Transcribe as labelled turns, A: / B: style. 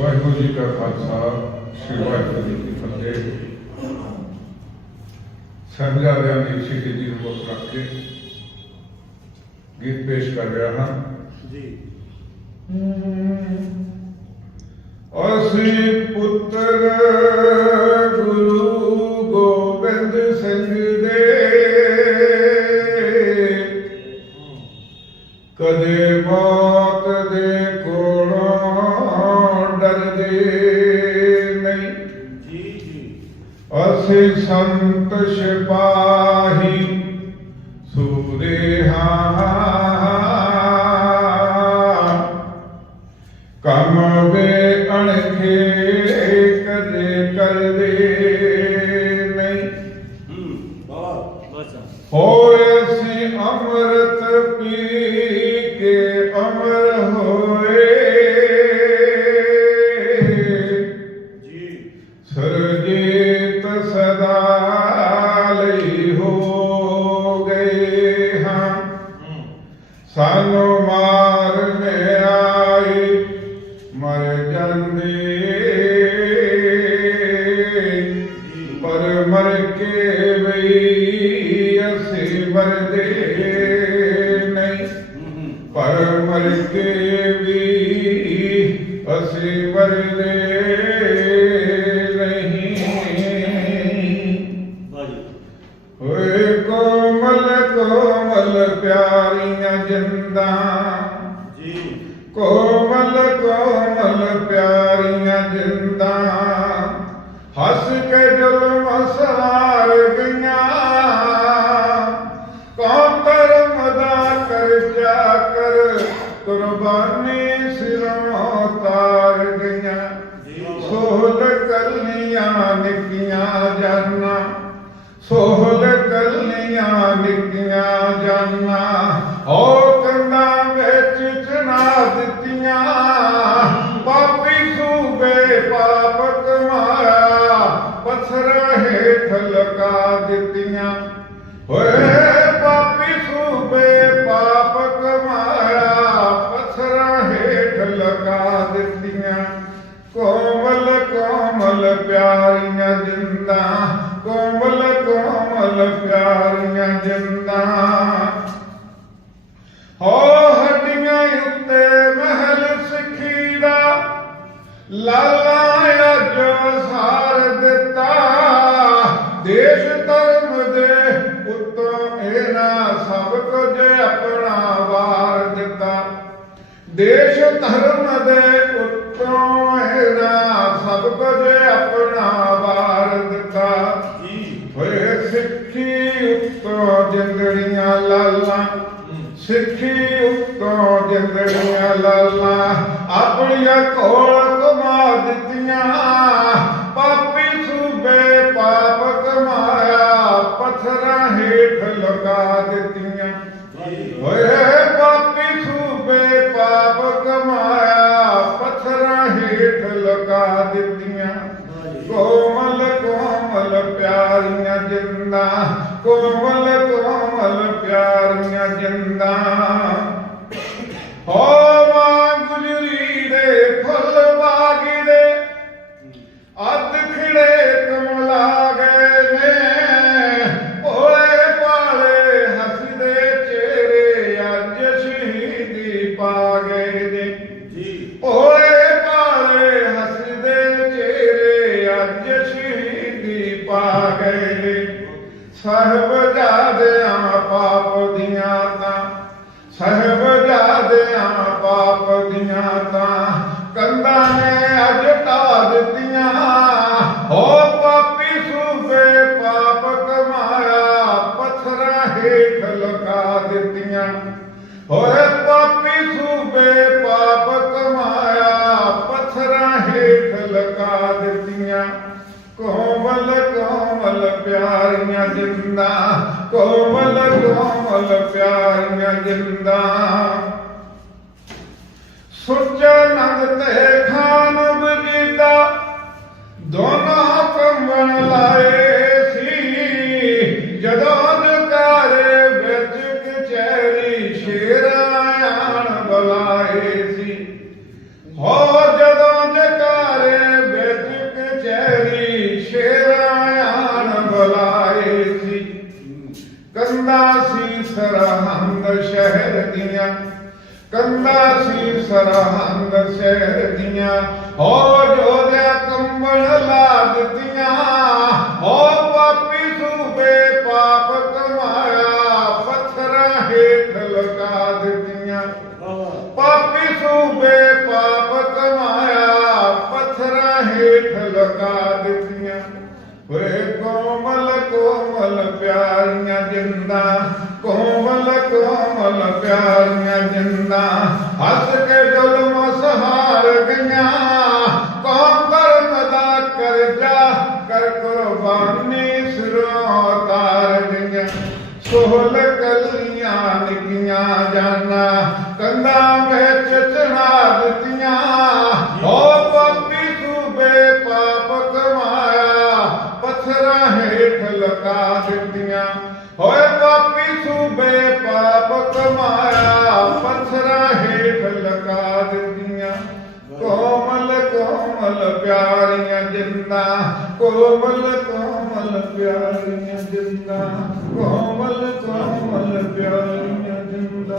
A: ਵਾਹਿਗੁਰੂ ਜੀ ਕਾ ਖਾਲਸਾ ਸ੍ਰੀ ਵਾਹਿਗੁਰੂ ਜੀ ਕੀ ਫਤਿਹ। ਸਾਹਿਬਜ਼ਾਦਿਆਂ ਦੀ ਸ਼ਹੀਦੀ ਦੀ ਰੂਪ ਰੱਖ ਕੇ ਗੀਤ ਪੇਸ਼ ਕਰ ਰਿਹਾ ਹਾਂ।
B: ਜੀ।
A: ਅਸੀਂ ਪੁੱਤਰ ਗੁਰੂ ਗੋਬਿੰਦ ਸਿੰਘ ਦੇ। ਕਦੇ ਮੌਤ ਸੰਤ ਸਿਪਾਹੀ ਹੂੰ ਪਰ ਮਰ ਕੇ ਵੀ ਅਸੀਂ ਮਰਦੇ ਨਹੀਂ। ਹੋਏ ਕੋਮਲ ਕੋਮਲ ਪਿਆਰੀਆਂ ਜਿੰਦਾਂ।
B: ਜੀ।
A: ਕੋਮਲ ਕੋਮਲ ਪਿਆਰੀਆਂ ਜਿੰਦਾਂ। ਹੱਸ ਕੇ ਜੁਲਮ ਸਵਾਰ ਗਈਆਂ ਦਿੱਤੀਆਂ। ਪਾਪੀ ਸੂਬੇ ਪਾਪ ਕਮਾਇਆ ਪਥਰਾ ਹੇਠ ਲਗਾ ਦਿੱਤੀਆਂ। ਓਏ ਪਾਪੀ ਸੂਬੇ ਪਾਪ ਕਮਾਇਆ ਪਥਰਾ ਹੇਠ ਲਗਾ ਦਿੱਤੀਆਂ। ਕੋਮਲ ਕੋਮਲ ਪਿਆਰੀਆਂ ਜਿੰਦਾਂ, ਕੋਮਲ ਕੋਮਲ ਪਿਆਰੀਆਂ ਜਿੰਦਾਂ। ਦੇਸ਼ ਧਰਮ ਦੇ ਉੱਤੋਂ ਇਹਨਾਂ ਸਭ ਕੁਝ ਆਪਣਾ ਵਾਰ ਦਿੱਤਾ। ਦੇਸ਼ ਧਰਮ ਦੇ ਉੱਤੋਂ ਇਹਨਾਂ ਸਭ ਕੁਝ ਆਪਣਾ ਵਾਰ ਦਿੱਤਾ।
B: ਜੀ।
A: ਹੋਏ ਸਿੱਖੀ ਉੱਤੋਂ ਜਿੰਦੜੀਆਂ ਲਾਲਾਂ। ਸਿੱਖੀ ਉੱਤੋਂ ਜਿੰਦੜੀਆਂ ਲਾਲਾਂ। ਆਪਣੀਆਂ ਕੋਲ ਕਮਾ ਦਿੱਤੀਆਂ। ਪਾਪੀ ਓਏ ਪਾਪੀ ਸੂਬੇ ਪਾਪ ਕਮਾਇਆ, ਪਥਰਾਂ ਹੇਠ ਲਗਾ ਦਿੱਤੀਆਂ। ਕੋਮਲ ਕੋਮਲ ਪਿਆਰੀਆਂ ਜਿੰਦਾ, ਕੋਮਲ ਕੋਮਲ ਪਿਆਰੀਆਂ ਜਿੰਦਾ। ਸਾਹਿਬਜ਼ਾਦਿਆਂ ਪਾਪ ਦੀਆਂ ਤਾਂ ਸਾਹਿਬਜ਼ਾਦਿਆਂ ਪਾਪ ਦੀਆਂ ਤਾਂ, ਕੰਧਾਂ ਨੇ ਅੱਜ ਢਾ ਦਿੱਤੀਆਂ। ਹੋ ਪਾਪੀ ਸੂਬੇ ਪਾਪ ਕਮਾਇਆ, ਪੱਥਰਾਂ ਹੇਠ ਲਗਾ ਦਿੱਤੀਆਂ। ਹੋਏ ਪਾਪੀ ਸੂਬੇ ਪਾਪ ਕਮਾਇਆ, ਪੱਥਰਾਂ ਹੇਠ ਲਗਾ ਦਿੱਤੀਆਂ। ਕੋਮਲ ਕੋਮਲ ਪਿਆਰੀਆਂ ਜਿੰਦਾ ਕੋਮਲ ਕੋਮਲ ਪਿਆਰੀਆਂ ਜਿੰਦਾ। ਸੁੱਚਾ ਨੰਦ ਤੇ ਖਾਨ ਵਜੀਦਾ ਦੋਨੋਂ ਕੰਦਾ ਸੀ ਸਰਹੰਦ ਸ਼ਹਿਰ ਦੀਆਂ ਹੋ ਜੋਦਿਆ ਕੰਬਣ ਲਾ ਦਿੱਤੀਆਂ ਹੋ ਪਾਪੀ ਸੂਬੇ ਪਾਪ ਕਮਾਇਆ ਪੱਥਰਾਂ ਹੇਠ ਲਗਾ ਦਿੱਤੀਆਂ। ਪਾਪੀ ਸੂਬੇ ਪਾਪ ਕਮਾਇਆ ਪੱਥਰਾਂ ਹੇਠ ਲਗਾ ਦਿੱਤੀਆਂ। ਵੇ ਕੋਮਲ ਕੋਮਲ ਪਿਆਰੀਆਂ ਜਿੰਦਾ, ਕੋਮਲ ਪਿਆਰੀਆਂ ਜਿੰਦਾ ਹੱਸ ਕੇ ਜ਼ੁਲਮ ਸਹਾਰ ਗਈਆਂ। ਕੌਮ ਕਰਮ ਦਾ ਕਰਜਾ ਕਰ ਕੁਰਬਾਨੀ ਸਿਰੋਂ ਤਾਰ ਗਈਆਂ। ਸੋਹਲ ਕਲੀਆਂ ਨਿਕੀਆਂ ਜਾਨਾ, ਕੰਧਾਂ ਵਿੱਚ ਚੜਾ ਦਿੱਤੀਆਂ। ਓ ਪਾਪੀ ਸੂਬੇ ਪਾਪ ਕਮਾਇਆ, ਪੱਥਰਾਂ ਹੇਠ ਲਗਾ ਦਿੱਤੀਆਂ। ਹੋਏ ਪਾਪੀ ਸੂਬੇ ਪਾਪ ਕਮਾਇਆ, ਪੱਥਰਾਂ ਹੇਠ ਲਗਾ ਦਿੰਦੀਆਂ। ਕੋਮਲ ਕੋਮਲ ਪਿਆਰੀਆਂ ਜਿੰਦਾ, ਕੋਮਲ ਕੋਮਲ ਪਿਆਰੀਆਂ ਜਿੰਦਾ। ਕੋਮਲ ਕੋਮਲ ਪਿਆਰੀਆਂ ਜਿੰਦਾ।